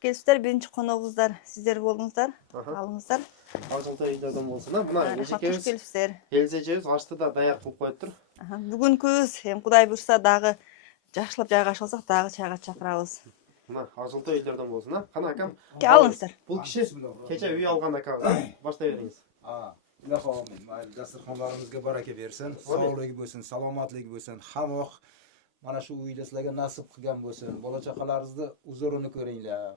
Келсіздер, бірінші қонағыңыздар, сіздер болыңыздар, алыңыздар. Ағылта үйлерден болсын, мына Рахмат келіпсіздер. Елзежебіз ашты да даяр қылып қойып тұр. Бүгін көз, Құдай бұйырса дағы жақшылап жайға шалсақ, дағы чайға шақырамыз. Мына Ағылта үйлерден болсын, қана акам. Алыңыздар. Бұл кіші кеше үй алған ака, баштай беріңіз. Ilahı amin. Dasturxonlarimizga baraka bersin, sog'ligi bo'lsin, salomatligi bo'lsin, hamoq mana shu uyda sizlarga nasib qilgan bo'lsin. Bola chaqalaringizni huzurini ko'ringlar.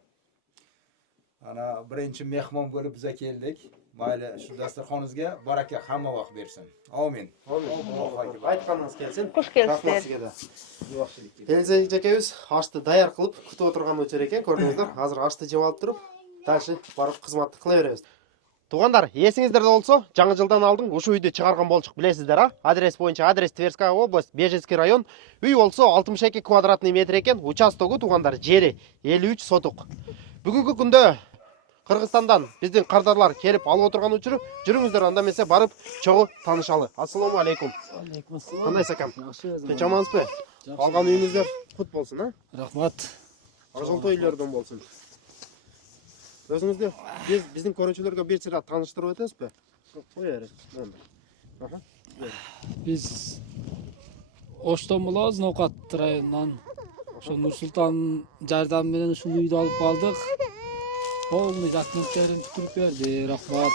Ana birinchi mehmon bo'lib biza keldik. Mayli, shu dasturxoningizga baraka hamma vaqt bersin. Amin. Aytqaningiz kelsin. Xush kelibsizlar. Elze jekemiz ашты даяр qilib kutib o'tirgan o'char ekan, ko'rdingizlar. Hozir ашты jeb olib turib, дальше барып xizmatni qilaveramiz. Туғандар, есіңіздерде болса, жаңа жылдан алдың ұшы үйді шығарған болшық білесіздер, адрес бойынша адрес Тверская область, Бежецкий район. Үй болса 62 квадратный метр екен, участогы туғандар жері 53 сотық. Бүгінгі күнде Қырғызстандан біздің қардарлар келіп алып отырған үшін жүріңіздер, анда месе барып чоғы танышалы. Ассаламу алейкум. Қандай сакам? Амансыз бе? Алған үйіңіздер құт болсын, Рахмат. Ағылта үйлерден болсын. Өзіңізде біздің көрушілерге бір сыра таныштырып өтесіз бе? Қой әрі. Biz Оштон болабыз, Ноқат районунан. Нұрсұлтан жардамымен ушул үйдү алып калдык. Полный документтерин түкүрүп берди. Рахмат.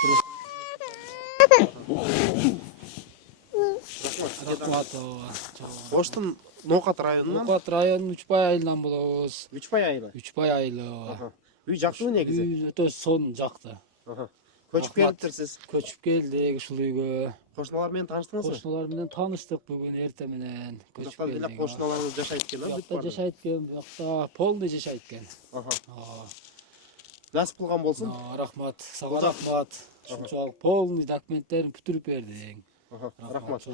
Рахмат. Оштон Ноқат районунан? Ноқат районунун Үчбай айылынан болобуз. Үчбай айылы? Үчбай айылы. Үй жақтылы негізі? Үй өтө сон жақты. Көчіп келіптерсіз? Көчіп келдік ушул үйгө. Қошыналармен таныштыңыз ба? Кошуналармен таныштык бүгүн эрте менен. Көчіп келдік. Қошыналарыңыз жашайт экен, Bu yoqda жашайт экен, bu yoqda полный жашайт экен. Насип кылган болсун. Рахмат, сага рахмат. Ушунчалык полный документтерин бүтүрүп бердиң. Рахмат.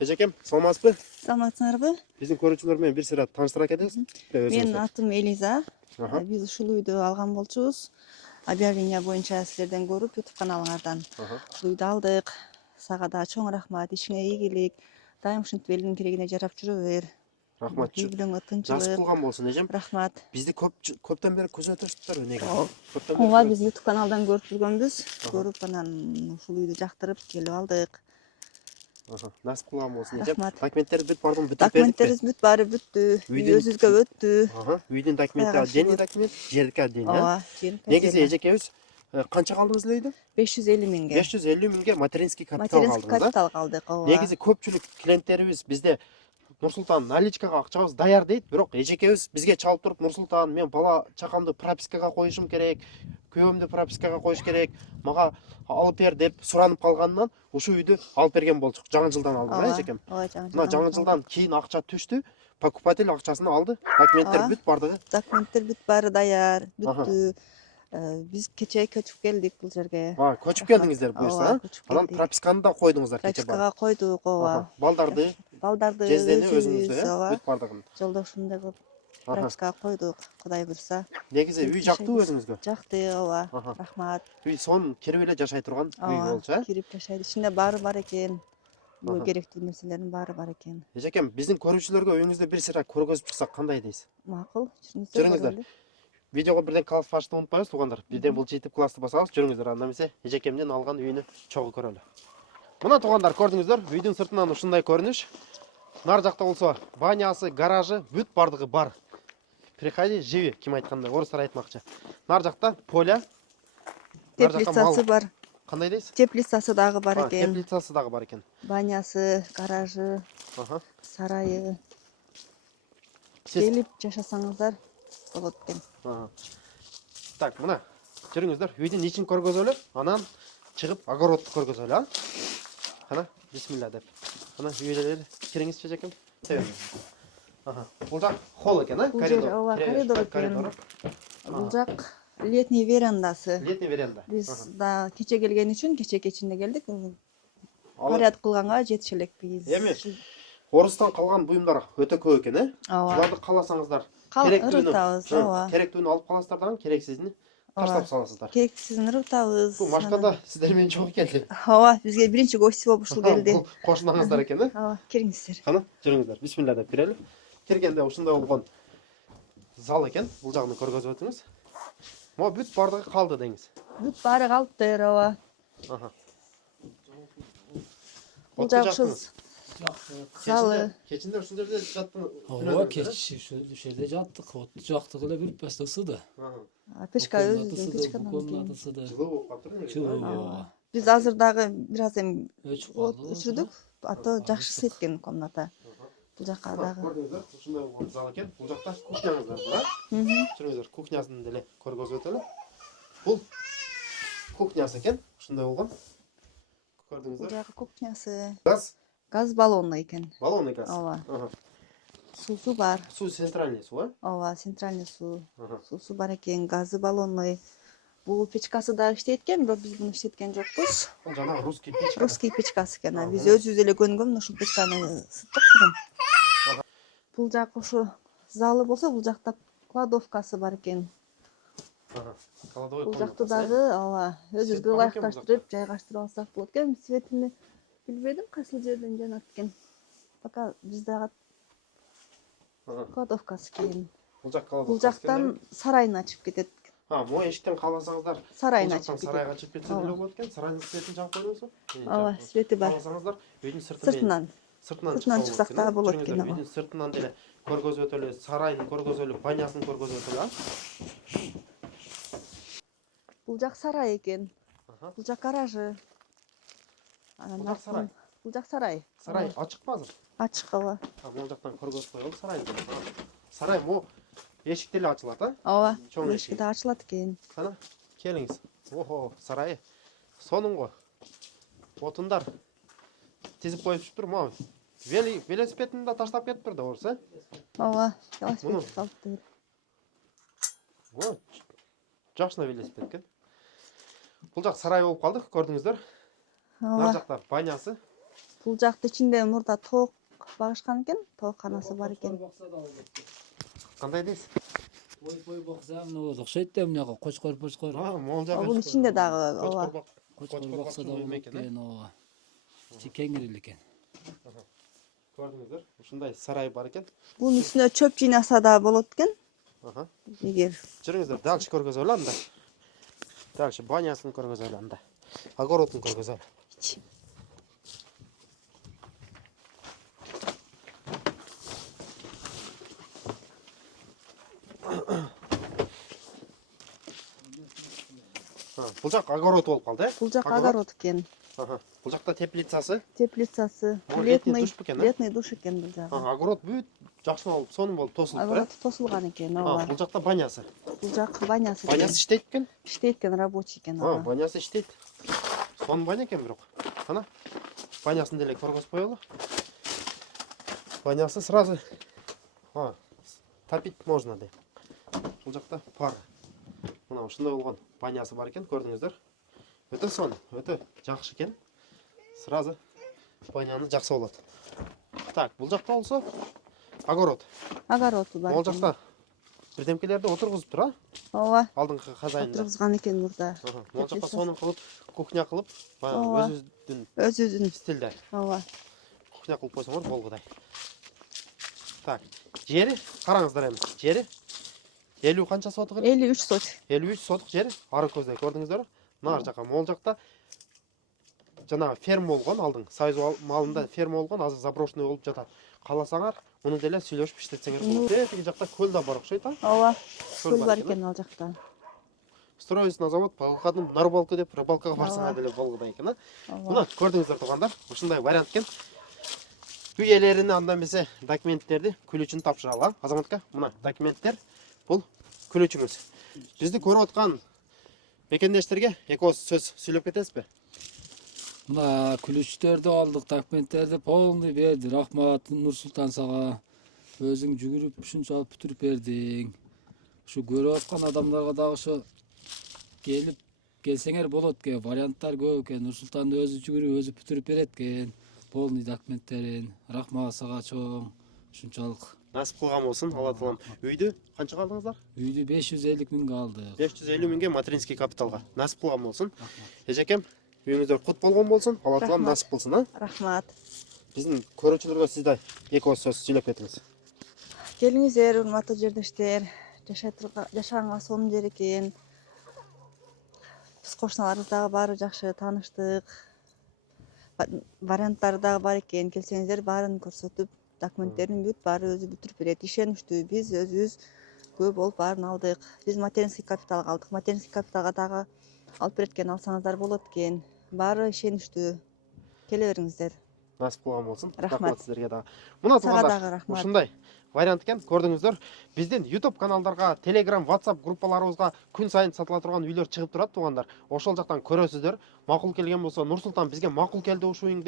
Эжекем, саламатсызбы? Саламатсыңарбы? Биздин көрүүчүлөр бир сыйра тааныштыра кетесиз? Менин атым Элиза. Биз ушул үйдү алган болчубуз. Объявление боюнча силерден көрүп, YouTube каналыңардан үйдү алдык. Сага да чоң рахмат, ишиңе ийгилик. Дайым ушинтип элдин керегине жарап жүрө бер. Рахмат. Үй бүлөңө Насип тынчылык. кылган болсун, эжем. Рахмат. Бизди көптөн бери күзөтөсүздөр, неге? Ооба, биз YouTube каналдан көрүп жүргөнбүз. Көрүп анан ушул үйдү жактырып келип алдык. Насип кылган болсун, эжем. Рахмат. Документтерди бүтүп бардым, бүтүп бердикпи? Документтерибиз бүт баары бүттү. Үй өзүбүзгө өттү. Үйдүн документи отдельный документ, жердики отдельный. Ооба, Негизи эжекебиз канча калдыңыз үйдө? 550 миңге. 550 миңге материнский капитал Материнский калдыңыз, капитал калдык, ооба. Негизи көпчүлүк клиенттерибиз бизде Нурсултан наличкага акчабыз даяр дейт, бирок эжекебиз бизге чалып туруп Нурсултан, мен бала чакамды пропискага коюшум керек, күйөөмдү пропискага коюш керек, мага алып бер деп суранып калганынан ушу үйдү алып берген болчук. Жаңы жылдан алдым, эжекем. Мына жаңы жылдан кийин акча түштү, покупатель акчасын алды, документтер бүт бардыгы. Документтер бүт баары даяр, бүттү. Биз кече көчүп келдик бул жерге. Көчүп келдиңиздер буюрса, анан прописканы да койдуңуздар кече барып. Пропискага койдук, ооба. Балдарды, жездени өзүңүздө, бүт бардыгын. Жолдошумду кылып пропискага койдук, Кудай буйрса. Негизи үй жактыбы өзүңүзгө? Жакты, ооба. Рахмат. Үй сонун кирип эле жашай турган үй болчу, кирип жашайды. Ичинде баары бар экен. Үйгө керектүү нерселердин баары бар экен. Эжекем, биздин көрүүчүлөргө үйүңүздү бир сыйра көргөзүп чыксак кандай дейсиз? Макул, жүрүңүздөр. Видеого бирден класс башты унутпайбыз, туугандар. Бирден бул YouTube классты басабыз, жүрүңүздөр. Анда эмесе эжекемден алган үйүнү чогуу көрөлү. Мына туугандар, көрдүңүздөр, үйдүн сыртынан ушундай көрүнүш. Нар жакта болсо банясы, гаражы, бүт бардыгы бар. Приходи, живи, ким айткандай, орустар айтмакчы. Нар жакта поля, теплицасы бар. Кандай дейсиз? Теплицасы дагы бар экен. Теплицасы дагы бар экен. Банясы, гаражы, сарайы. Келип жашасаңыздар болот экен. Так, мына жүрүңүздөр, үйдүн ичин көргөзөлү, анан чыгып огородду көргөзөлү, Кана, бисмилла деп. Кана үйдө кириңизчи эжекем. Бул жак холл экен, коридор. Ооба, коридор экен. Бул жак летний верандасы. Летний веранда. Биз да кече келген үчүн кечинде келдик. Порядок кылганга жетише элекпиз. Эми орустан калган буюмдар өтө көп экен, Буларды кааласаңыздар, керектүүнү алып каласыздар дагы, керексизин таштап саласыздар. Керексизин ырытабыз. Бул машкада сиздер менен чогуу келди. Ооба, бизге биринчи гость болуп ушул келди. Кошунаңыздар экен, Ооба, кириңиздер. Кана, жүрүңүздөр. Бисмилла деп кирели. Киргенде ушундай болгон зал экен. Бул жагын көргөзүп өтүңүз. Мо бүт бардыгы калды деңиз. Бүт баары калыптыр, ооба. Аха. Бул Отто жак ушу жактыңыз. залы. Кечинде ушул жерде жаттың. Ооба, кеч ушул жерде жаттык. Отто жактык эле бир песте ысыды. Печка өзүнүн Комната печкадан ысыды, кийин. Жылуу болуп калыптыр. Жылуу. Биз азыр дагы бир аз эми Өчүп от калды. өчүрдүк. Ато жакшы ысыйт экен комната. Бул жака дагы. Көрдүңүздөр, ушундай болгон зал экен. Бул жакта кухняңыздар бар, а? Жүрүңүздөр, кухнясын деле көргөзүп өтөлү. Бул кухнясы экен. Ушундай болгон. Бул Көрдүңүздөр. жагы кухнясы. Газ, Газ баллону экен. баллонный газ. Ооба. Аха. Суусу бар. Суу центральный суу, а? Ооба, центральный суу. Аха. Суусу бар экен, газы баллонный. Бул печкасы дагы иштейт экен, бирок биз муну иштеткен жокпуз. Бул жана русский печка. Русский печкасы экен. Биз өзүбүз эле көнгөн ушул печканы ысыттык бүгүн. Бул жак ушу залы болсо, бул жакта кладовкасы бар экен. Аха. Кладовой Бул комната. жакты дагы ооба, өзүбүз Свет бар экен бул ылайыкташтырып, жайгаштырып алсак болот экен. Светини билбедим, кайсыл жерден жанат экен. Пока биз дагы кладовкасы экен. Бул жак кладовка. Бул жактан сарайын ачып кетет. Мо эшиктен кааласаңыздар, Сарайын бул ачып жактан кетет. сарайга чыгып кетсе деле болот экен. Сарайдын светин жагып койдуңузбу? Ооба, свети бар. Кааласаңыздар, үйдүн сыртын Сыртынан. Сыртынан чыксак дагы болот экен, ооба. Үйдүн сыртынан деле көргөзүп өтөлү, сарайын көргөзөлү, банясын көргөзүп өтөлү, а? Бул жак сарай экен. Аха. Бул жак гаражы. Бул жак сарай. Бул жак сарай. Сарай ачыкпы азыр? Ачык, ооба. Бул жактан көргөзүп коелу сарайды. Сарай мо эшик деле ачылат, а? Ооба. Чоң Эшиги да ачылат экен. Кана, келиңиз. Охо, сарайы. Сонун го. Отундар тизип коюптур, мо. Велосипедин да таштап кетиптир да орус, э? Ооба, Муну? велосипед калыптыр. Вот. Жакшына велосипед экен. Бул жак сарай болуп калды, көрдүңүздөр. Нар Ооба. жакта банясы. Бул жакты ичинде мурда тоок багышкан экен, тоокканасы бар экен. Кандай дейсиз? Бой бакса мына окшойт да эмнеге кочкор. Могул жагы. Бунун ичинде дагы ооба. Кочкор бакса да болот экен, ооба. Ичи кеңирил экен. Көрдүңүздөр, ушундай сарай бар экен. Бунун үстүнө чөп жыйнаса да болот экен. Аха. Эгер Жүрүңүздөр, дальше көргөзөлү анда. Дальше банясын көргөзөлү анда. Огородун көргөзөлү. Бул жак огород болуп калды, э? бул жак огород экен. Аха. Бул жакта теплицасы. Теплицасы, Могу летний душ бекен, а? летний душ экен бул жагы. Огород бүт жакшы болуп, сонун болуп тосулуп тур, э? Огород тосулган экен, ооба. Бул жакта банясы. Бул жак банясы экен. Банясы иштейт экен. Иштейт экен, рабочий экен, ооба. Банясы иштейт. Сонун баня экен бирок. Кана. Банясын деле көргөзүп коелу. Банясы сразу топить можно дейт. Бул жакта пар. Мына ушундай болгон банясы бар экен, көрдүңүздөр. Өтө сонун, өтө жакшы экен. Сразу баняны жакса болот. Так, бул жакта болсо огород. Огород бар. Бул жакта бирдемкелерди отургузуптур, а? Ооба. Алдыңкы хозяинда. Отургузган экен мурда. Бул жакка сонун кылып, кухня кылып, Ооба. Өзүнүн стилде ооба. кухня кылып койсоңор болгудай. Так, жери караңыздар эми. Жери 50 канча сотук эле? 53 сот. 53 сотук жери. Ары көздөй көрдүңүздөр. Нар жака, могул жакта жанагы ферма болгон, алдың Союз малында ферма болгон, азыр заброшенный болуп жатат. Кааласаңар, муну деле сүйлөшүп иштетсеңер болот. Тиги жакта көл да бар окшойт, а? Ооба. Көл Көл бар экен ал жакта. Строюсь на завод, балкадым, на рыбалку деп, рыбалкага барсаңар деле болгудай экен, а? Мына көрдүңүздөр туугандар, ушундай вариант экен. Үй ээлерине андан бесе документтерди күлүүчүн тапшыралы. Азаматка, мына документтер бул күлүүчүңүз. Бизди көрүп аткан мекендештерге экөөбүз сөз сүйлөп кетесизби? Мына күлүчтөрдү алдык, документтерди полный берди. Рахмат Нурсултан сага. Өзүң жүгүрүп ушунчалык бүтүрүп бердиң. Ушу көрүп аткан адамдарга дагы ошо келсеңер болот экен. Варианттар көп экен. Нурсултан өзү жүгүрүп, өзү бүтүрүп берет экен. Полный документтерин. Рахмат сага чоң. Ушунчалык. Насип кылган болсун, Алла таалам. Үйдү канча калдыңыздар? Үйдү 550 миңге алдык. 550 миңге материнский капиталга. Насип кылган болсун. Эжекем, үйүңүздөр кут болгон болсун. Алла таалам насип кылсын, а? Рахмат. Биздин көрүүчүлөргө сиз да экөөбүз сөз сүйлөп кетиңиз. Келиңиздер, урматтуу жердештер. Жашаганга сонун жер экен. Туз кошуналарыбыз дагы баары жакшы тааныштык. Варианттары дагы бар экен. Келсеңиздер баарын көрсөтүп, документтерин бүт баары өзү бүтүрүп берет. Ишеничтүү. Биз өзүбүз көп болуп баарын алдык. Биз материнский капиталга алдык. Материнский капиталга дагы алып берет экен, алсаңыздар болот экен. Баары ишеничтүү. Келе бериңиздер. Насип кылган болсун. Рахмат. Силерге дагы. Мына Сага дагы туугандар, рахмат. ушундай вариант экен. Көрдүңүздөр. Биздин YouTube каналдарга, Telegram, WhatsApp группаларыбызга күн сайын сатыла турган үйлөр чыгып турат туугандар. Ошол жактан көрөсүздөр. Макул келген болсо, Нурсултан бизге макул келди ушуң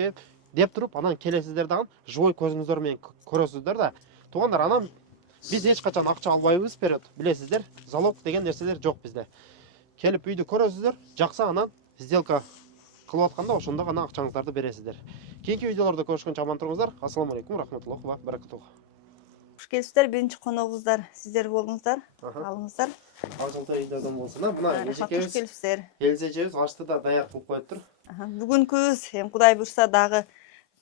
деп туруп, анан келесиздер дагы живой көзүңүздөр менен көрөсүздөр да. Туугандар, анан биз эч качан акча албайбыз вперед. Билесиздер, залог деген нерселер жок бизде. Келип үйдү көрөсүздөр, жакса анан сделка кылып атканда ошондо гана акчаңыздарды бересиздер. Кийинки видеолордо көрүшкөнчө аман туруңуздар. Ассаламу алейкум, рахматуллахи ва баракатуху. Куш келипсиздер, биринчи коногубуздар сиздер болуңуздар. Алыңыздар. Ажылтай үйлөрдөн болсун. Мына Куш эжекебиз, келипсиздер. Элзе эжебиз ашты да даяр кылып коюптур. Бүгүнкүбүз Кудай буйрса дагы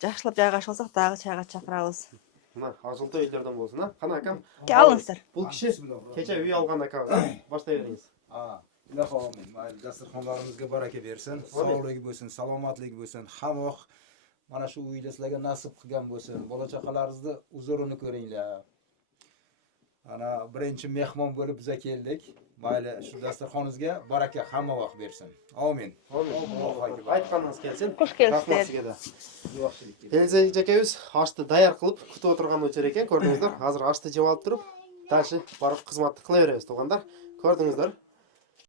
жакшылап жайгашып алсак дагы чайга чакырабыз. Мына ажылтай үйлөрдөн болсун. Кана акам. Алыңыздар. Бул киши кече үй алган акабыз. Баштай бериңиз. Ilohi omin. Mayli dasturxonlarimizga baraka bersin, sog'ligi bo'lsin, salomatligi bo'lsin, hamoq mana shu uyda sizlarga nasib qilgan bo'lsin. Bola chaqalaringizni huzurini ko'ringlar. Ana birinchi mehmon bo'lib biza keldik. Mayli shu dasturxoningizga baraka hamma vaqt bersin. Amin. Aytқаныңыз келсин. Куш келипсиздер. Рахмат сизге да. Элзе эжекебиз ашты даяр кылып күтүп отурган өчөр экен. Көрдүңүздөр. Азыр ашты жеп алып туруп, дальше барып кызматты кыла беребиз туугандар. Көрдүңүздөр.